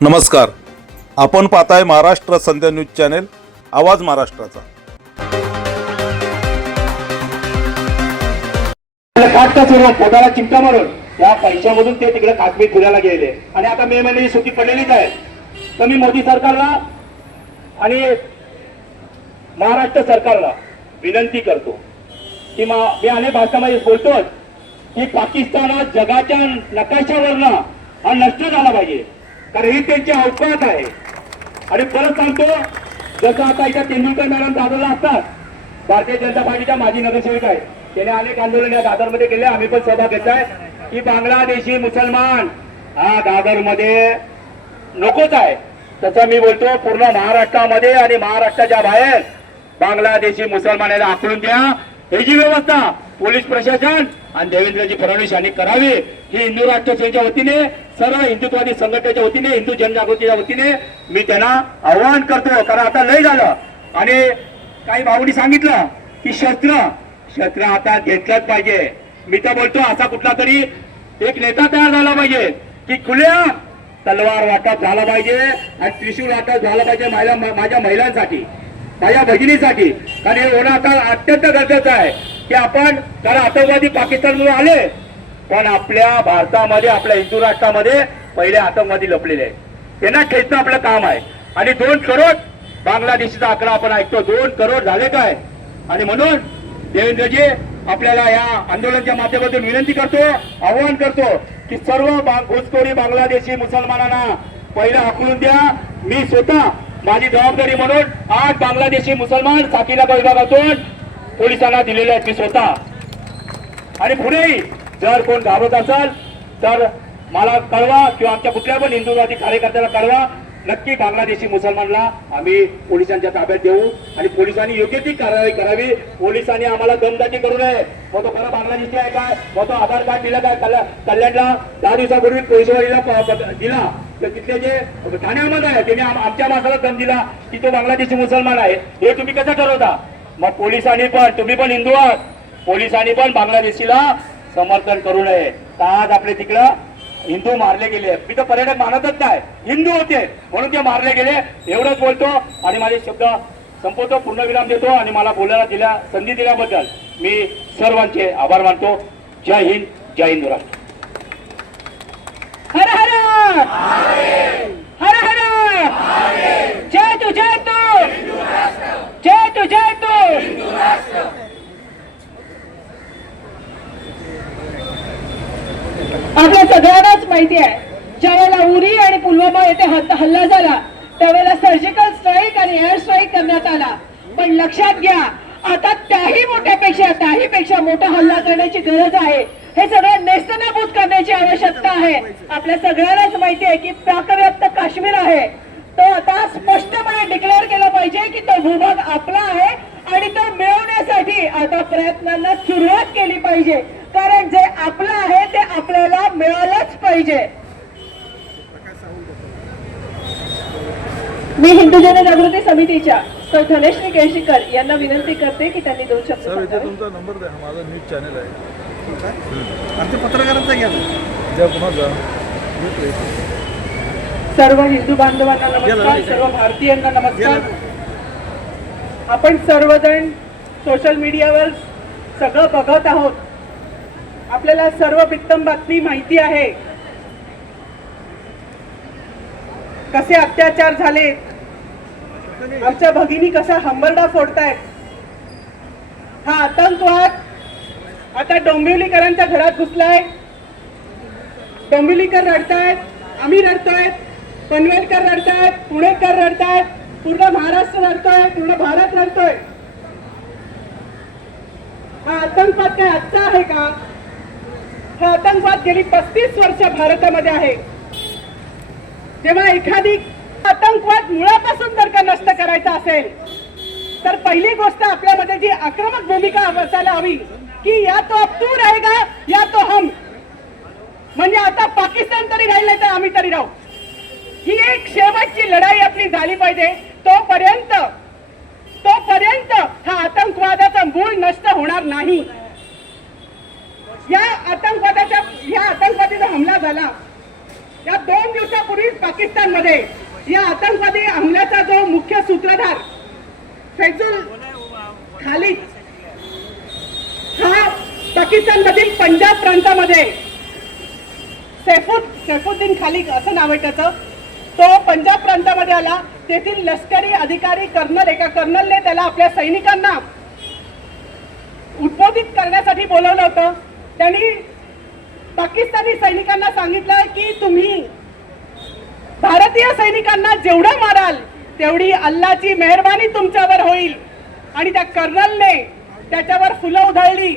नमस्कार. आपण पाहताय महाराष्ट्र संध्या न्यूज चॅनेल आवाज महाराष्ट्राचा. पोटाला चिमटा मारून. त्या पैशामधून ते तिकडे काश्मीर फिरायला गेले. आणि आता मे महिन्याची सुट्टी पडलेलीच आहे. तर मी मोदी सरकारला आणि महाराष्ट्र सरकारला विनंती करतो की मा मी अनेक भारतामध्ये बोलतोच की पाकिस्तान जगाच्या नकाशावरनं हा नष्ट झाला पाहिजे. कारण ही त्यांची अवकात आहे. आणि परत सांगतो जसं आता इथं तेंडुलकर मॅडम दादरला असतात भारतीय जनता पार्टीच्या माजी नगरसेवक आहे त्याने अनेक आंदोलन या दादरमध्ये केले आम्ही पण सहभाग घेत आहे की बांगलादेशी मुसलमान हा दादरमध्ये नकोच आहे. तसं मी बोलतो पूर्ण महाराष्ट्रामध्ये आणि महाराष्ट्राच्या बाहेर बांगलादेशी मुसलमानाला आखडून द्या. ही जी व्यवस्था पोलीस प्रशासन आणि देवेंद्रजी फडणवीस यांनी करावी ही हिंदू राष्ट्र सेनेच्या वतीने सर्व हिंदुत्वादी संघटनेच्या वतीने हिंदू जनजागृतीच्या वतीने मी त्यांना आवाहन करतो कारण आता लय झालं. आणि काही भाऊनी सांगितलं की शस्त्र शस्त्र आता घेतलंच पाहिजे. मी तर बोलतो असा कुठला तरी एक नेता तयार झाला पाहिजे की खुल्या तलवार वाटप झाला पाहिजे आणि त्रिशूल वाटप झाला पाहिजे माझ्या माझ्या महिलांसाठी माझ्या भगिनीसाठी. कारण हे होणं आता अत्यंत गरजेचं आहे की आपण कारण आतंकवादी पाकिस्तानमधून आले पण आपल्या भारतामध्ये आपल्या हिंदू राष्ट्रामध्ये पहिले आतंकवादी लपलेले आहेत. त्यांना खेचणं आपलं काम आहे. आणि दोन करोड बांगलादेशीचा आकडा आपण ऐकतो. दोन करोड झाले काय? आणि म्हणून देवेंद्रजी आपल्याला या आंदोलनाच्या माध्यमातून विनंती करतो आवाहन करतो की सर्व घुसखोरी बांगलादेशी मुसलमानांना पहिलं हाकलून द्या. मी स्वतः माझी जबाबदारी म्हणून आठ बांगलादेशी मुसलमान साकीनगर विभागातून पोलिसांना दिलेले आहेत मी स्वतः. आणि पुढेही जर कोण घाबरत असाल तर मला कळवा किंवा आमच्या कुठल्या पण हिंदुवादी कार्यकर्त्याला कळवा. नक्की बांगलादेशी मुसलमानला आम्ही पोलिसांच्या ताब्यात देऊ आणि पोलिसांनी योग्य ती कारवाई करावी. पोलिसांनी आम्हाला दमदाटी करू नये. मग तो खरं बांगलादेशी आहे काय? मग तो आधार कार्ड दिला काय? कल्याणला दहा दिवसापूर्वी पोलिसवाडीला दिला. तर तिथले जे ठाण्यामध्ये आहे त्यांनी आमच्या माणसाला दम दिला की तो बांगलादेशी मुसलमान आहे. हे तुम्ही कसं ठरवता? मग पोलिसांनी पण तुम्ही पण हिंदू आहात. पोलिसांनी पण बांगलादेशीला समर्थन करू नये. तर आज आपले तिकडं हिंदू मारले गेले. मी तर पर्यटक मानतच नाही. हिंदू होते. म्हणून ते मारले गेले. एवढंच बोलतो आणि माझे शब्द संपवतो पूर्णविराम देतो आणि मला बोलायला दिल्या संधी दिल्याबद्दल मी सर्वांचे आभार मानतो. जय हिंद जय हिंदू राष्ट्र. हर हर! हर हर! जय तू जय तू जय तू जय तू आपल्या सगळ्यांनाच माहिती आहे. ज्यावेळेला उरी आणि पुलवामा येथे हल्ला झाला त्यावेळेला सर्जिकल स्ट्राईक आणि एअर स्ट्राईक करण्यात आला. पण लक्षात घ्या आता त्याही मोठ्यापेक्षा त्याही पेक्षा मोठा हल्ला करण्याची गरज आहे. हे सगळं नेस्तनाभूत करण्याची आवश्यकता आहे. आपल्या सगळ्यांनाच माहिती आहे की पाकव्याप्त काश्मीर आहे. तो आता स्पष्टपणे डिक्लेअर केलं पाहिजे की तो भूभाग आपला आहे आणि तो मिळवण्यासाठी आता प्रयत्नांना सुरुवात केली पाहिजे. कारण जे आपलं आहे ते आपल्याला मिळालं पाहिजे. मी हिंदू जनजागृती समितीच्या सर धनेश्री केळशीकर यांना विनंती करते की त्यांनी दोन शब्द सर इथे सांगावे. तुमचा नंबर द्या. माझा न्यूज चॅनल आहे. आमच्या पत्रकारांचा घ्या द्या कुणाचा? घेतोय. सर्व हिंदू बांधवांना नमस्कार सर्व भारतीयांना नमस्कार. आपण सर्वजण सोशल मीडियावर सगळं बघत आहोत. आपल्याला सर्व बित्तम बातमी माहिती आहे. कसे अत्याचार झाले? आमच्या भगिनी कसा हंबरडा फोडतायत. हा आतंकवाद आता डोंबिवलीकरांच्या घरात घुसलाय. डोंबिवलीकर रडतायत आम्ही रडतोय पनवेलकर रडतायत पुणेकर रडतायत पूर्ण महाराष्ट्र रडतोय पूर्ण भारत रडतोय. हा आतंकवाद काय आजचा आहे का? हा आतंकवाद गेली पस्तीस वर्ष भारतामध्ये आहे. जेव्हा एखादी आतंकवाद मुळापासून जर का नष्ट करायचा असेल तर पहिली गोष्ट आपल्यामध्ये जी आक्रमक भूमिका असायला हवी की या तो अब तू रहेगा या तो हम. म्हणजे आता पाकिस्तान तरी राहिले तर आम्ही तरी राहू. ही एक शेवटची लढाई आपली झाली पाहिजे. तोपर्यंत तोपर्यंत हा आतंकवादाचा मूळ नष्ट होणार नाही. या आतंकवादाच्या या आतंकवादीचा हमला झाला. या दोन दिवसापूर्वी पाकिस्तानमध्ये या आतंकवादी हमल्याचा जो मुख्य सूत्रधार फैजुल खालिद हा पाकिस्तानमधील पंजाब प्रांतामध्ये सैफुद सैफुद्दीन खालिद असं नाव आहे त्याचं. तो पंजाब प्रांतामध्ये आला. तेथील लष्करी अधिकारी कर्नल एका कर्नलने त्याला आपल्या सैनिकांना उद्बोधित करण्यासाठी बोलवलं होतं. त्यांनी पाकिस्तानी सैनिकांना सांगितलं की तुम्ही भारतीय सैनिकांना जेवढं माराल तेवढी अल्लाची मेहरबानी तुमच्यावर होईल. आणि त्या कर्नलने त्याच्यावर फुलं उधळली.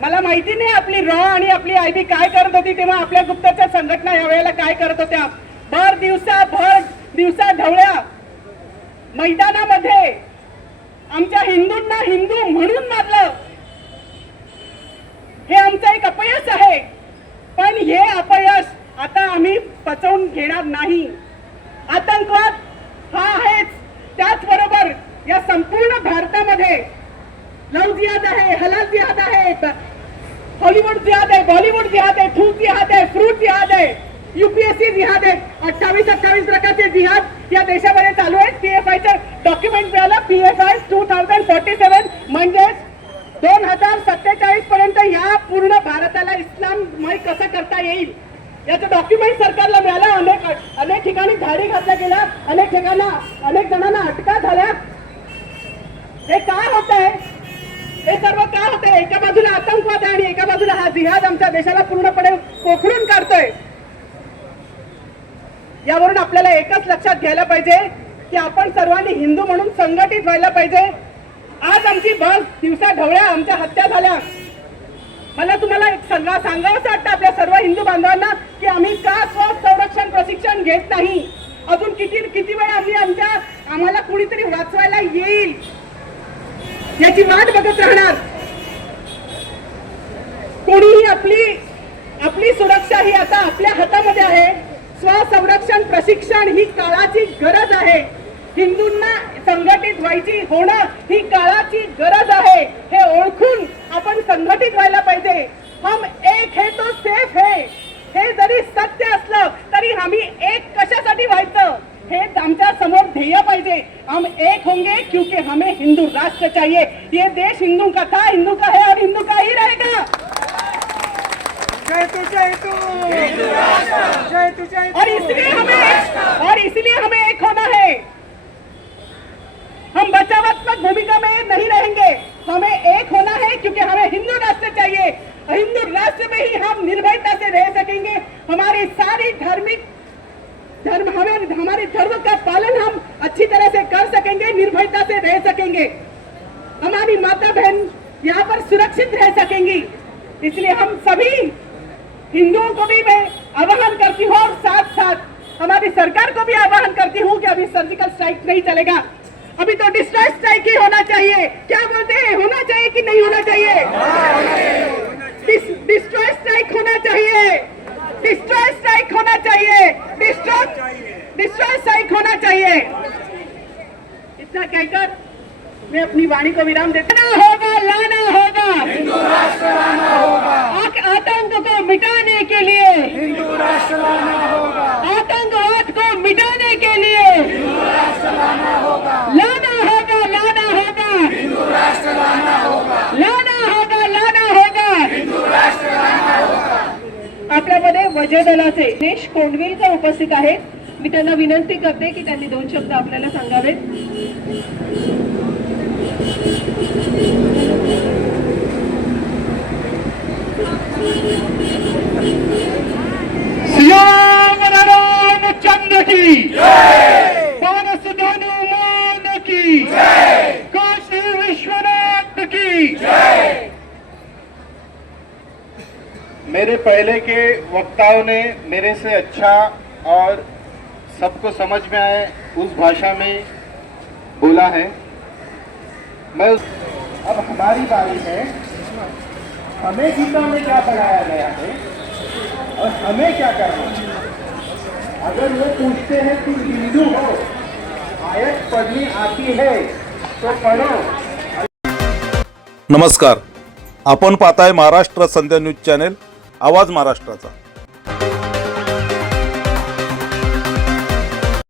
मला माहिती नाही आपली रॉ आणि आपली आय बी काय करत होती तेव्हा आपल्या गुप्तचर संघटना यावेळेला काय करत होत्या. भर दिवसा भर दिवसा ढवळ्या मैदानामध्ये आमच्या हिंदूंना हिंदू म्हणून मारलं हे आमचं एक अपयश आहे. पण हे अपयश आता आम्ही पचवून घेणार नाही. आतंकवाद हा आहेच. त्याचबरोबर या संपूर्ण भारतामध्ये लव जिहाद आहे हलाल जिहाद आहे हॉलिवूड जिहाद आहे बॉलिवूड जिहाद आहे थूक जिहाद आहे फ्रूट जिहाद आहे युपीएससी जिहाद आहे अठ्ठावीस अठ्ठावीस प्रकारचे जिहाद या देशामध्ये चालू आहेत पीएफआयचं डॉक्युमेंट मिळालं PFI two thousand forty seven म्हणजेच दोन हजार सत्तेचाळीस पर्यंत या पूर्ण भारताला इस्लाममय कसं करता येईल. याचं डॉक्युमेंट सरकारला मिळालं. अनेक अनेक ठिकाणी धाडी घातल्या गेल्या. अनेक ठिकाणा अनेक जणांना अटका झाल्या. हे काय होत आहे हे सर्व काय होत आहे एका बाजूला आतंकवाद आहे आणि एका बाजूला हा जिहाद आमच्या देशाला पूर्णपणे पोखरून काढतोय. यावरून आपल्याला एकच लक्षात घ्यायला पाहिजे की आपण सर्वांनी हिंदू म्हणून संघटित व्हायला पाहिजे. आज आमची बस दिवसा ढवळ्या आमच्या हत्या झाल्या. मला तुम्हाला एक सल्ला सांगावंसं वाटतं आपल्या सर्व हिंदू बांधवांना की आम्ही का स्व संरक्षण प्रशिक्षण घेत नाही? अजून किती किती वेळ आम्ही आमच्या आम्हाला कुणीतरी वाचवायला येईल? याची वाट बघत राहणार. कोणीही आपली आपली सुरक्षा ही आता आपल्या हातामध्ये आहे. स्वसंरक्षण प्रशिक्षण ही काळाची गरज आहे. हिंदूंना संघटित व्हायची होणं ही काळाची गरज आहे. हे ओळखून आपण संघटित व्हायला पाहिजे. हम एक है तो सेफ है. हे जरी सत्य असलं तरी आम्ही एक कशासाठी व्हायचं? हे आमच्यासमोर ध्येय पाहिजे. हम एक होंगे क्योंकि हमें हिंदू राष्ट्र चाहिए. ये देश हिंदू का था हिंदू का है और हिंदू का ही रहेगा. जय तू जय तू. जय तू जय और इसलिए हमें और इसलिए हमें एक होना है. हम बचावात्मक भूमिका में नहीं रहेंगे। हमें एक होना है क्योंकि हमें हिंदू राष्ट्र चाहिए। हिंदू राष्ट्र में ही हम निर्भयता से रह सकेंगे। हमारी सारी धार्मिक धर्म, हमें, हमारे धर्म का पालन हम अच्छी तरह से कर सकेंगे, निर्भयता से रह सकेंगे। हमारी माता बहन यहाँ पर सुरक्षित रह सकेंगी। इसलिए हम सभी हिंदुओं को भी मैं आह्वान करती हूँ और साथ साथ हमारी सरकार को भी आह्वान करती हूँ कि अभी सर्जिकल स्ट्राइक नहीं चलेगा। अभी तो डिस्ट्रॉय स्ट्राइक ही होना चाहिए। क्या बोलते हैं? होना चाहिए कि नहीं होना चाहिए? डिस्ट्रॉय स्ट्राइक होना चाहिए। डिस्ट्रॉय स्ट्राइक होना चाहिए। डिस्ट्रॉय डिस्ट्रॉय स्ट्राइक होना चाहिए। इतना कहकर मैं अपनी वाणी को विराम देता होगा लाना होगा। हिंदू राष्ट्र लाना होगा। आतंक को मिटाने के लिए हिंदू राष्ट्र लाना होगा। आतंकवाद को मिटाने के लिए अजय दलाचे देश कोंडविलकर उपस्थित आहेत. मी त्यांना विनंती करते की त्यांनी दोन शब्द आपल्याला सांगावेत. मेरे पहले के वक्ताओं ने मेरे से अच्छा और सबको समझ में आए, उस भाषा में बोला है। मैं उस... अब हमारी बारी है, हमें गीता में क्या पढ़ाया गया है और हमें क्या करना है? अगर वो पूछते हैं कि हिंदू हो, आयत पढ़नी आती है तो पढ़ो। नमस्कार, आपण पाहताय महाराष्ट्र संध्या न्यूज़ चॅनेल. आवाज महाराष्ट्राचा.